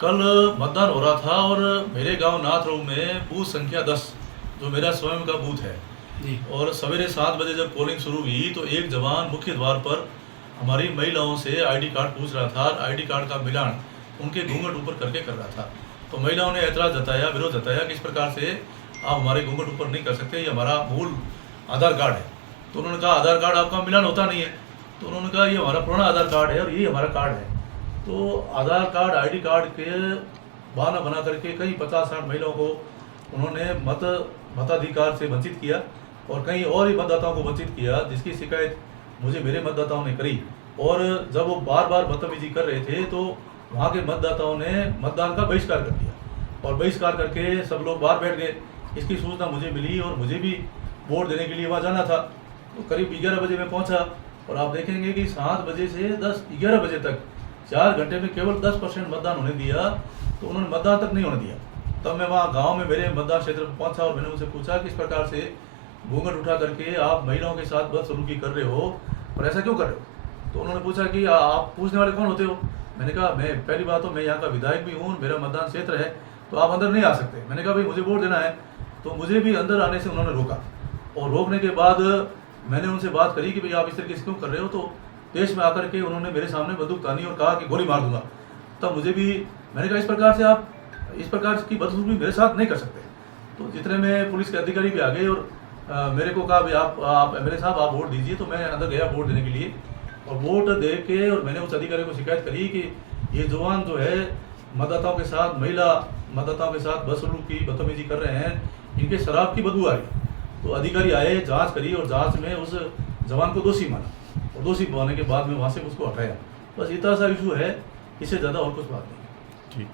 कल मतदान हो रहा था और मेरे गांव नाथरोग में बूथ संख्या 10 जो मेरा स्वयं का बूथ है जी। और सवेरे 7 बजे जब पोलिंग शुरू हुई तो एक जवान मुख्य द्वार पर हमारी महिलाओं से आईडी कार्ड पूछ रहा था और आईडी कार्ड का मिलान उनके घूंघट ऊपर करके कर रहा था। तो महिलाओं ने ऐतराज जताया, विरोध जताया कि इस प्रकार से आप हमारे घूंघट ऊपर नहीं कर सकते, ये हमारा मूल आधार कार्ड है। तो उन्होंने कहा आधार कार्ड आपका मिलान होता नहीं है। तो उन्होंने कहा ये हमारा पुराना आधार कार्ड है और ये हमारा कार्ड है। तो आधार कार्ड आईडी कार्ड के बहाना बना करके कई 50-60 महिलाओं को उन्होंने मताधिकार से वंचित किया और कई और ही मतदाताओं को वंचित किया, जिसकी शिकायत मुझे मेरे मतदाताओं ने करी। और जब वो बार बार बदतमीजी कर रहे थे तो वहाँ के मतदाताओं ने मतदान का बहिष्कार कर दिया और बहिष्कार करके सब लोग बाहर बैठ गए। इसकी सूचना मुझे मिली और मुझे भी वोट देने के लिए वहाँ जाना था। तो करीब 11 बजे मैं पहुँचा और आप देखेंगे कि 7 बजे से 11 बजे तक 4 घंटे में केवल 10% मतदान होने दिया। तो उन्होंने मतदान तक नहीं होने दिया। तब मैं वहाँ गांव में मेरे मतदान क्षेत्र में पहुँचा और मैंने उनसे पूछा कि इस प्रकार से घूंघट उठा करके आप महिलाओं के साथ बदसलूकी कर रहे हो और ऐसा क्यों कर रहे हो। तो उन्होंने पूछा कि आप पूछने वाले कौन होते हो। मैंने कहा मैं पहली बात तो मैं यहाँ का विधायक भी हूँ, मेरा मतदान क्षेत्र है, तो आप अंदर नहीं आ सकते। मैंने कहा भाई मुझे वोट देना है। तो मुझे भी अंदर आने से उन्होंने रोका और रोकने के बाद मैंने उनसे बात करी कि भाई आप इस तरीके से क्यों कर रहे हो। तो देश में आकर के उन्होंने मेरे सामने बंदूक तानी और कहा कि गोली मार दूंगा। तब मुझे भी, मैंने कहा इस प्रकार से आप इस प्रकार की बदसलूकी मेरे साथ नहीं कर सकते। तो जितने में पुलिस के अधिकारी भी आ गए और मेरे को कहा भाई आप एमएलए साहब आप वोट दीजिए। तो मैं अंदर गया वोट देने के लिए और वोट दे के और मैंने उस अधिकारी को शिकायत करी कि ये जवान जो है मतदाताओं के साथ, महिला मतदाताओं के साथ बदसलूकी बदतमीजी कर रहे हैं, इनके शराब की बदबू आ रही। तो अधिकारी आए, जांच करी और जांच में उस जवान को दोषी माना और दोषी मानने के बाद में वहाँ से उसको हटाया। बस इतना सा इशू है, इससे ज़्यादा और कुछ बात नहीं। ठीक।